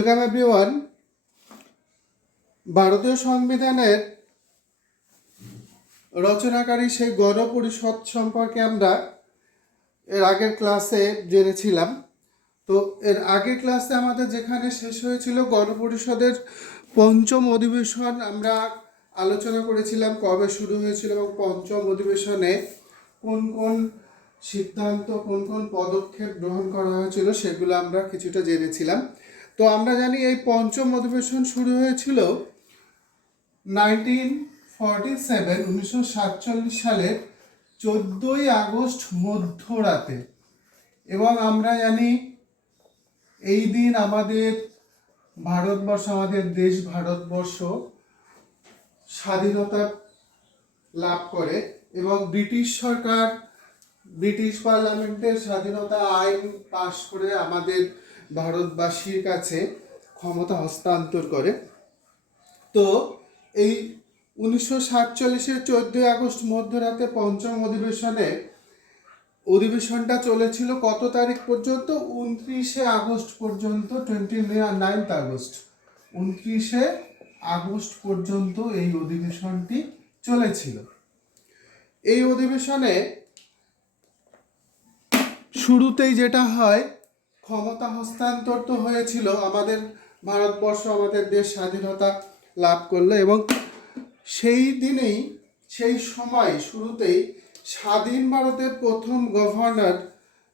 Welcome everyone. ভারতীয় সংবিধানের রচনাকারী সেই গণপরিষদ সম্পর্কে আমরা এর আগের ক্লাসে জেনেছিলাম। তো এর আগের ক্লাসে আমাদের যেখানে শেষ হয়েছিল গণপরিষদের পঞ্চম অধিবেশন আমরা আলোচনা করেছিলাম কবে শুরু হয়েছিল এবং পঞ্চম অধিবেশনে কোন কোন সিদ্ধান্ত কোন কোন পদক্ষেপ গ্রহণ করা হয়েছিল সেগুলো আমরা কিছুটা জেনেছিলাম। তো আমরা জানি এই পঞ্চম অধিবেশন শুরু হয়েছিল 1947 সালের 14ই আগস্ট মধ্যরাতে, এবং আমরা জানি এই দিন আমাদের দেশ ভারতবর্ষ স্বাধীনতা লাভ করে এবং ব্রিটিশ সরকার ব্রিটিশ পার্লামেন্টের স্বাধীনতা আইন পাশ করে আমাদের ভারতবাসীর কাছে ক্ষমতা হস্তান্তর করে। তো এই 1947-এর 14ই আগস্ট মধ্যরাতে পঞ্চম অধিবেশনটা চলেছিল কত তারিখ পর্যন্ত? 29শে আগস্ট পর্যন্ত। 29শে আগস্ট পর্যন্ত এই অধিবেশনটি চলেছিল। এই অধিবেশনে শুরুতেই যেটা হয়, ক্ষমতা হস্তান্তর তো হয়েছিল, আমাদের ভারতবর্ষ আমাদের দেশ স্বাধীনতা লাভ করলো এবং সেই সময় শুরুতেই স্বাধীন ভারতের প্রথম গভর্নর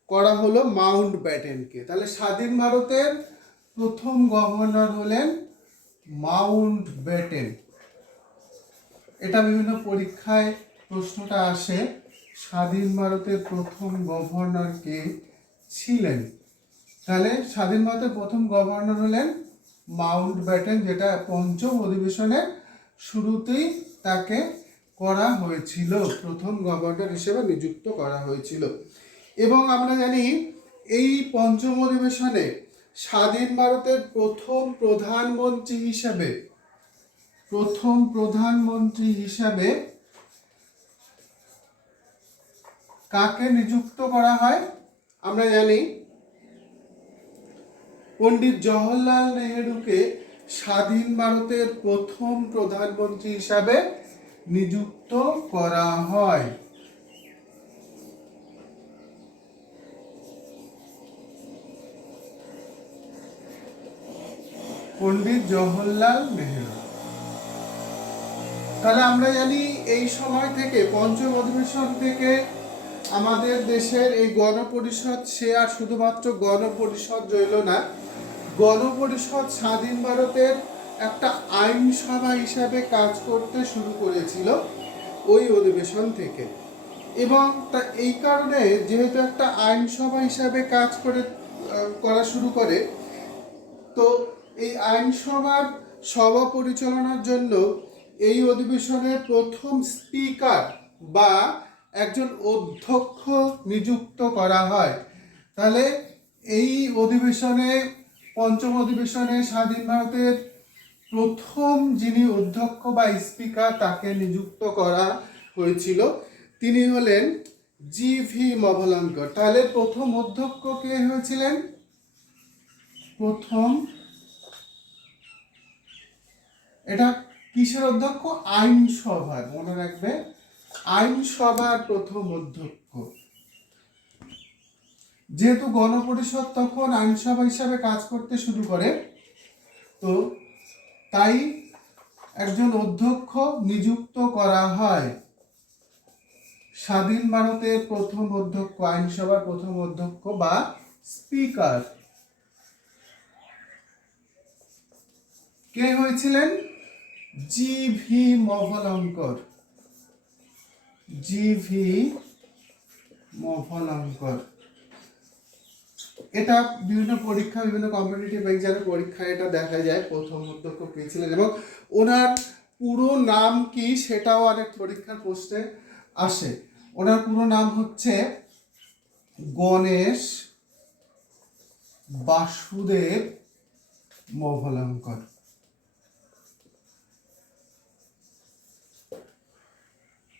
করা হলো মাউন্ট ব্যাটেনকে। তাহলে স্বাধীন ভারতের প্রথম গভর্নর হলেন মাউন্ট ব্যাটেন। এটা বিভিন্ন পরীক্ষায় প্রশ্নটা আসে, স্বাধীন ভারতের প্রথম গভর্নর কে ছিলেন? তাহলে স্বাধীন ভারতের প্রথম গভর্নর হলেন মাউন্ট ব্যাটেন, যেটা পঞ্চম অধিবেশনের শুরুতেই তাকে করা হয়েছিল, প্রথম গভর্নর হিসেবে নিযুক্ত করা হয়েছিল। এবং আমরা জানি এই পঞ্চম অধিবেশনে স্বাধীন ভারতের প্রথম প্রধানমন্ত্রী হিসাবে কাকে নিযুক্ত করা হয়? আমরা জানি পণ্ডিত জওহরলাল নেহেরুকে স্বাধীন ভারতের প্রথম প্রধানমন্ত্রী হিসাবে নিযুক্ত করা হয়। পণ্ডিত জওহরলাল নেহেরু। তাহলে আমরা জানি এই সময় থেকে, পঞ্চম অধিবেশন থেকে আমাদের দেশের এই গণপরিষদ, সে আর শুধুমাত্র গণপরিষদ রইল না, গণপরিষদ স্বাধীন ভারতের একটা আইনসভা হিসাবে কাজ করতে শুরু করেছিল ওই অধিবেশন থেকে। এবং তা এই কারণে যেহেতু একটা আইনসভা হিসাবে কাজ করা শুরু করে, তো এই আইনসভার সভা পরিচালনার জন্য এই অধিবেশনের প্রথম স্পিকার বা একজন অধ্যক্ষ নিযুক্ত করা হয়। তাহলে এই পঞ্চম অধিবেশনে স্বাধীন ভারতের প্রথম যিনি অধ্যক্ষ বা স্পিকার তাকে নিযুক্ত করা হয়েছিল, তিনি হলেন জি.ভি. মভলঙ্কর। তাহলে প্রথম অধ্যক্ষ কে হয়েছিলেন? এটা কিসের অধ্যক্ষ? আইনসভার, মনে রাখবে, আইনসভার প্রথম অধ্যক্ষ। যেহেতু গণপরিষদ তখন আইনসভা হিসাবে কাজ করতে শুরু করে, তো তাই একজন অধ্যক্ষ নিযুক্ত করা হয়। স্বাধীন ভারতের প্রথম অধ্যক্ষ, আইনসভার প্রথম অধ্যক্ষ বা স্পিকার কে হয়েছিলেন? জি.ভি. মভলঙ্কর। জি.ভি. মভলঙ্কর। এটা বিভিন্ন কম্পিটিটিভ এক্সামের পরীক্ষায় এটা দেখা যায়, প্রথম অধ্যক্ষ কে ছিলেন এবং ওনার পুরো নাম কি সেটাও অনেক পরীক্ষার প্রশ্নে আসে। ওনার পুরো নাম হচ্ছে গণেশ বাসুদেব মভলঙ্কর।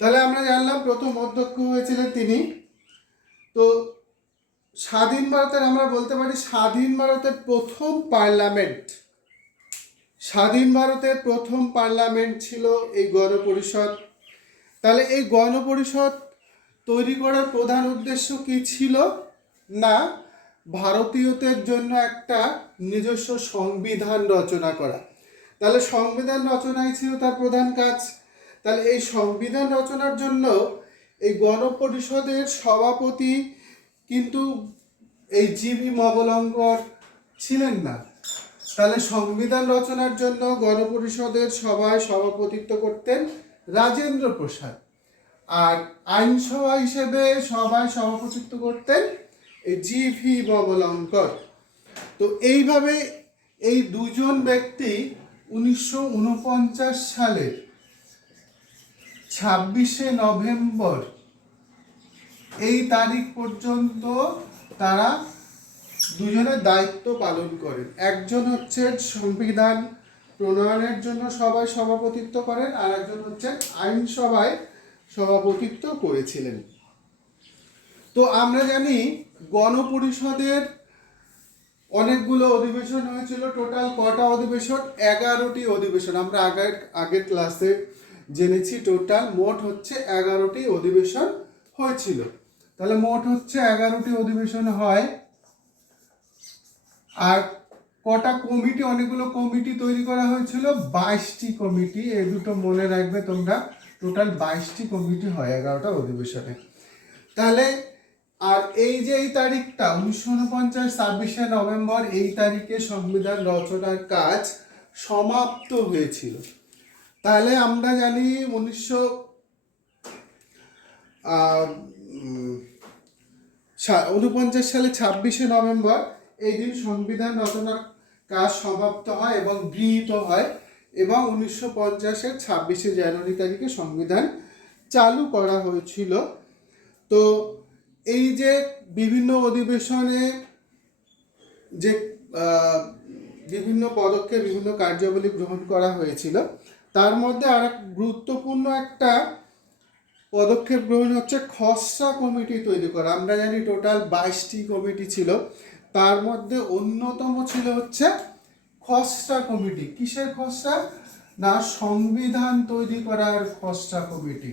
তাহলে আমরা জানলাম প্রথম অধ্যক্ষ হয়েছিলেন তিনি। তো স্বাধীন ভারতের আমরা বলতে পারি স্বাধীন ভারতের প্রথম পার্লামেন্ট, স্বাধীন ভারতের প্রথম পার্লামেন্ট ছিল এই গণপরিষদ। তাহলে এই গণপরিষদ তৈরি করার প্রধান উদ্দেশ্য কি ছিল না, ভারতীয়দের জন্য একটা নিজস্ব সংবিধান রচনা করা। তাহলে সংবিধান রচনাই ছিল তার প্রধান কাজ। তাহলে এই সংবিধান রচনার জন্য এই গণপরিষদের সভাপতি কিন্তু এই জিভি মবলঙ্কর ছিলেন না। তাহলে সংবিধান রচনার জন্য গণপরিষদের সভায় সভাপতিত্ব করতেন রাজেন্দ্র প্রসাদ, আর আইনসভা হিসেবে সভায় সভাপতিত্ব করতেন এই জিভি মবলঙ্কর। তো এইভাবে এই দুজন ব্যক্তি 1949 সালের 26শে নভেম্বর এই তারিখ পর্যন্ত তারা দুজনের দায়িত্ব পালন করেন। একজন হচ্ছে সংবিধান প্রণয়নের জন্য সভায় সভাপতিত্ব করেন, আর একজন হচ্ছে আইনসভায় সভাপতিত্ব করেছিলেন। তো আমরা জানি গণপরিষদের অনেকগুলো অধিবেশন হয়েছিল। টোটাল কটা অধিবেশন? 11টি অধিবেশন। আমরা আগের ক্লাসে জেনেছি টোটাল মোট হচ্ছে 11টি অধিবেশন হয়েছিল। তাহলে মোট হচ্ছে 11টি অধিবেশন হয়। আর কটা কমিটি, অনেকগুলো কমিটি তৈরি করা হয়েছিল, 22টি কমিটি। এই দুটো মনে রাখবে তোমরা, টোটাল 22টি কমিটি হয় 11টা অধিবেশনে। তাহলে আর এই যে এই তারিখটা 1949 26শে নভেম্বর, এই তারিখে সংবিধান রচনার কাজ সমাপ্ত হয়েছিল। তাহলে আমরা জানি 1949 সালে 26শে নভেম্বর এই দিন সংবিধান রচনার কাজ সমাপ্ত হয় এবং গৃহীত হয়, এবং 1950-এর 26শে জানুয়ারি তারিখে সংবিধান চালু করা হয়েছিল। তো এই যে বিভিন্ন অধিবেশনে যে বিভিন্ন পদক্ষেপ, বিভিন্ন কার্যাবলী গ্রহণ করা হয়েছিল, তার মধ্যে আর এক গুরুত্বপূর্ণ একটা পদক্ষেপ গ্রহণ হচ্ছে খসড়া কমিটি তৈরি করা। আমরা জানি টোটাল 22টি কমিটি ছিল, তার মধ্যে অন্যতম ছিল হচ্ছে খসড়া কমিটি। কিসের খসড়া? না, সংবিধান তৈরি করার খসড়া কমিটি।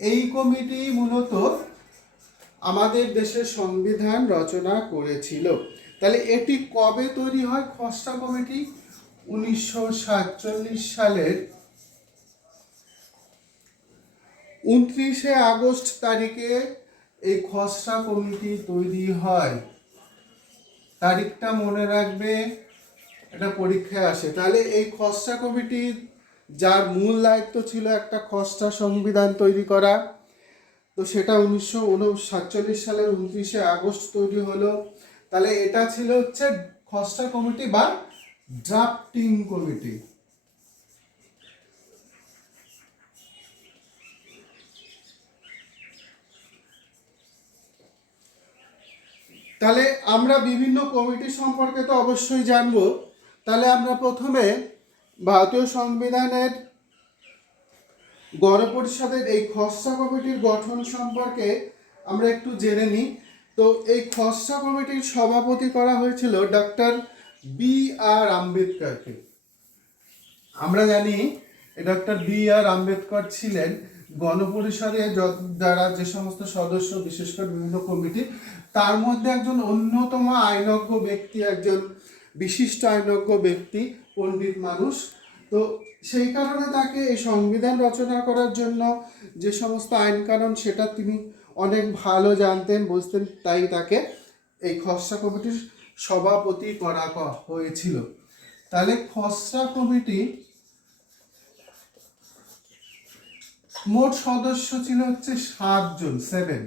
এই কমিটি মূলত আমাদের দেশের সংবিধান রচনা করেছিল। তাহলে এটি কবে তৈরি হয় খসড়া কমিটি? 1947 সালের 29শে আগস্ট তারিখে এই খসড়া কমিটি তৈরি হয়। তারিখটা মনে রাখবে, এটা পরীক্ষায় আসে। তাহলে এই খসড়া কমিটি, যার মূল দায়িত্ব ছিল একটা খসড়া সংবিধান তৈরি করা, তো সেটা 1947 সালের 29শে আগস্ট তৈরি হলো। তাহলে এটা ছিল হচ্ছে খসড়া কমিটি বা ড্রাফটিং কমিটি। তাহলে আমরা বিভিন্ন কমিটি সম্পর্কে তো অবশ্যই জানবো। তাহলে আমরা প্রথমে ভারতীয় সংবিধানের গণপরিষদের এই খসড়া কমিটির গঠন সম্পর্কে আমরা একটু জেনে নিই। তো এই খসড়া কমিটির সভাপতি করা হয়েছিল ডক্টর B.R. আম্বেদকরকে। আমরা জানি ডক্টর B.R. আম্বেদকর ছিলেন গণপরিষদে যারা যে সমস্ত সদস্য, বিশেষ করে বিভিন্ন কমিটি, তার মধ্যে একজন অন্যতম আইনজ্ঞ ব্যক্তি, একজন বিশিষ্ট আইনজ্ঞ ব্যক্তি, পণ্ডিত মানুষ। তো সেই কারণে তাকে এই সংবিধান রচনা করার জন্য যে সমস্ত আইন কানুন সেটা তিনি অনেক ভালো জানতেন, বুঝতেন, তাই তাকে এই খসড়া কমিটির সভাপতি করা হয়েছিল। তাহলে খসড়া কমিটি মোট সদস্য ছিল হচ্ছে 7 জন, 7।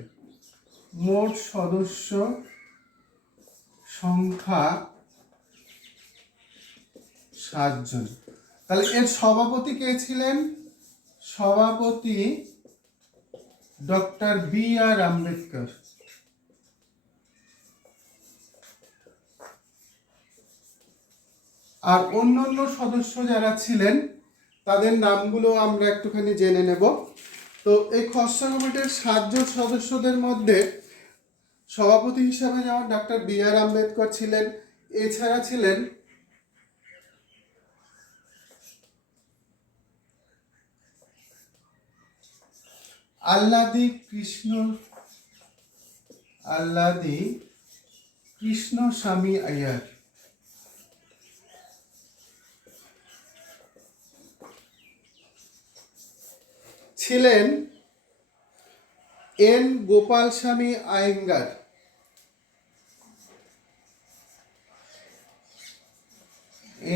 মোট সদস্য সংখ্যা 7 জন। তাহলে এর সভাপতি কে ছিলেন? সভাপতি ডক্টর B.R. আম্বেদকর। আর অন্যান্য সদস্য যারা ছিলেন তাদের নামগুলো আমরা একটুখানি জেনে নেব। তো এই খসড়া কমিটির 7 জন সদস্যদের মধ্যে সভাপতি হিসাবে যেমন ডক্টর বি.আর. আম্বেদকর ছিলেন, এছাড়া ছিলেন আল্লাদি কৃষ্ণস্বামী আইয়ার, ছিলেন এন গোপালস্বামী আয়েঙ্গার,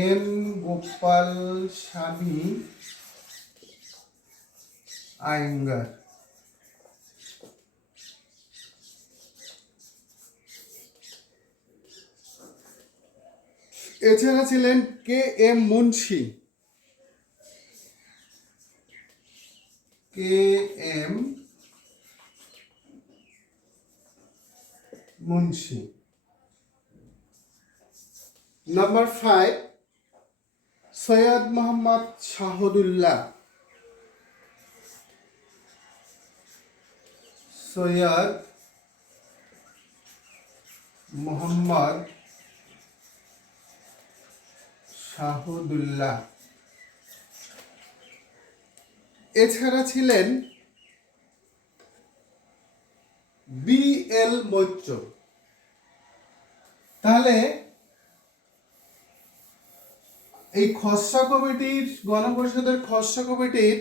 এন গোপালস্বামী আয়েঙ্গার, এছাড়া ছিলেন K M Munshi, K M Munshi. Number 5, Syed Mohammad Saadulla, Syed Mohammad Saadulla. এছাড়া ছিলেন বি.এল. মৈত্র। তাহলে এই খসড়া কমিটির, গণপরিষদের খসড়া কমিটির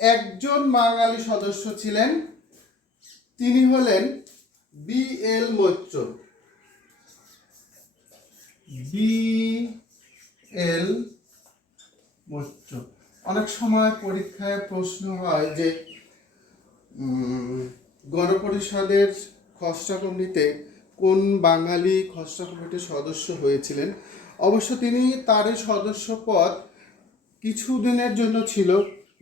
একজন বাঙালি সদস্য ছিলেন, তিনি হলেন বি.এল. মৈত্র। বি.এল. মৈত্র। অনেক সময় পরীক্ষায় প্রশ্ন হয় যে গণপরিষদের খসড়া কমিটিতে কোন বাঙালি খসড়া কমিটির সদস্য হয়েছিলেন। অবশ্য তার সদস্য পদ কিছুদিনের জন্য ছিল,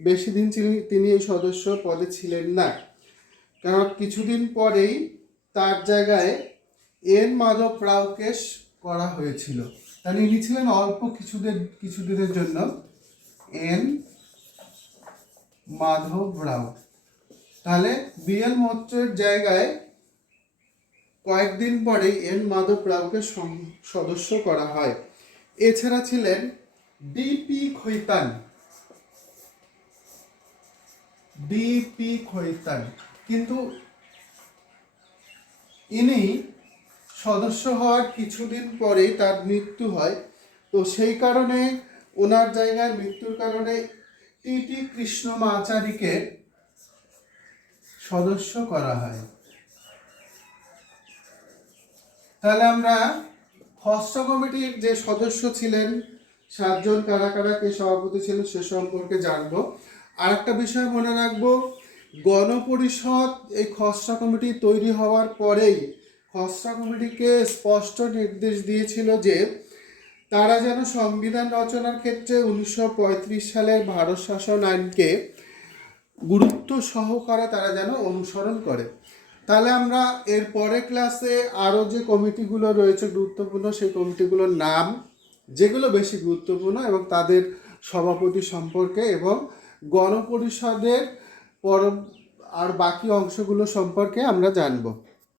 বেশি দিন তিনি এই সদস্য পদে ছিলেন না, কারণ কিছুদিন পরেই তার জায়গায় এন মাধব রাওকে করা হয়েছিল। তাহলে ইনি ছিলেন অল্প কিছুদিনের জন্য এন মাধব রাও। তাহলে বি.এল. মৈত্রের জায়গায় কয়েকদিন পরেই এন মাধব রাওকে সদস্য করা হয়। এছাড়া ছিলেন ডি.পি. খৈতান, কিন্তু ইনি সদস্য হওয়ার কিছুদিন পরেই তার মৃত্যু হয়, তো সেই কারণে ওনার জায়গায় মৃত্যুর কারণে টি.টি. কৃষ্ণমাচারীকে সদস্য করা হয়। তাহলে আমরা খসড়া কমিটির যে সদস্য ছিলেন 7 জন, কারা কারা কে সভাপতি ছিলেন সে সম্পর্কে জানবো। আর একটা বিষয় মনে রাখবো, গণপরিষদ এই খসড়া কমিটি তৈরি হওয়ার পরেই খসড়া কমিটিকে স্পষ্ট নির্দেশ দিয়েছিল যে তারা যেন সংবিধান রচনার ক্ষেত্রে 1935 সালের ভারত শাসন আইনকে গুরুত্ব সহকারে তারা যেন অনুসরণ করে। তাহলে আমরা এর পরের ক্লাসে আরও যে কমিটিগুলো রয়েছে গুরুত্বপূর্ণ, সেই কমিটিগুলোর নাম, যেগুলো বেশি গুরুত্বপূর্ণ এবং তাদের সভাপতি সম্পর্কে এবং গণপরিষদের আর বাকি অংশগুলো সম্পর্কে আমরা জানব।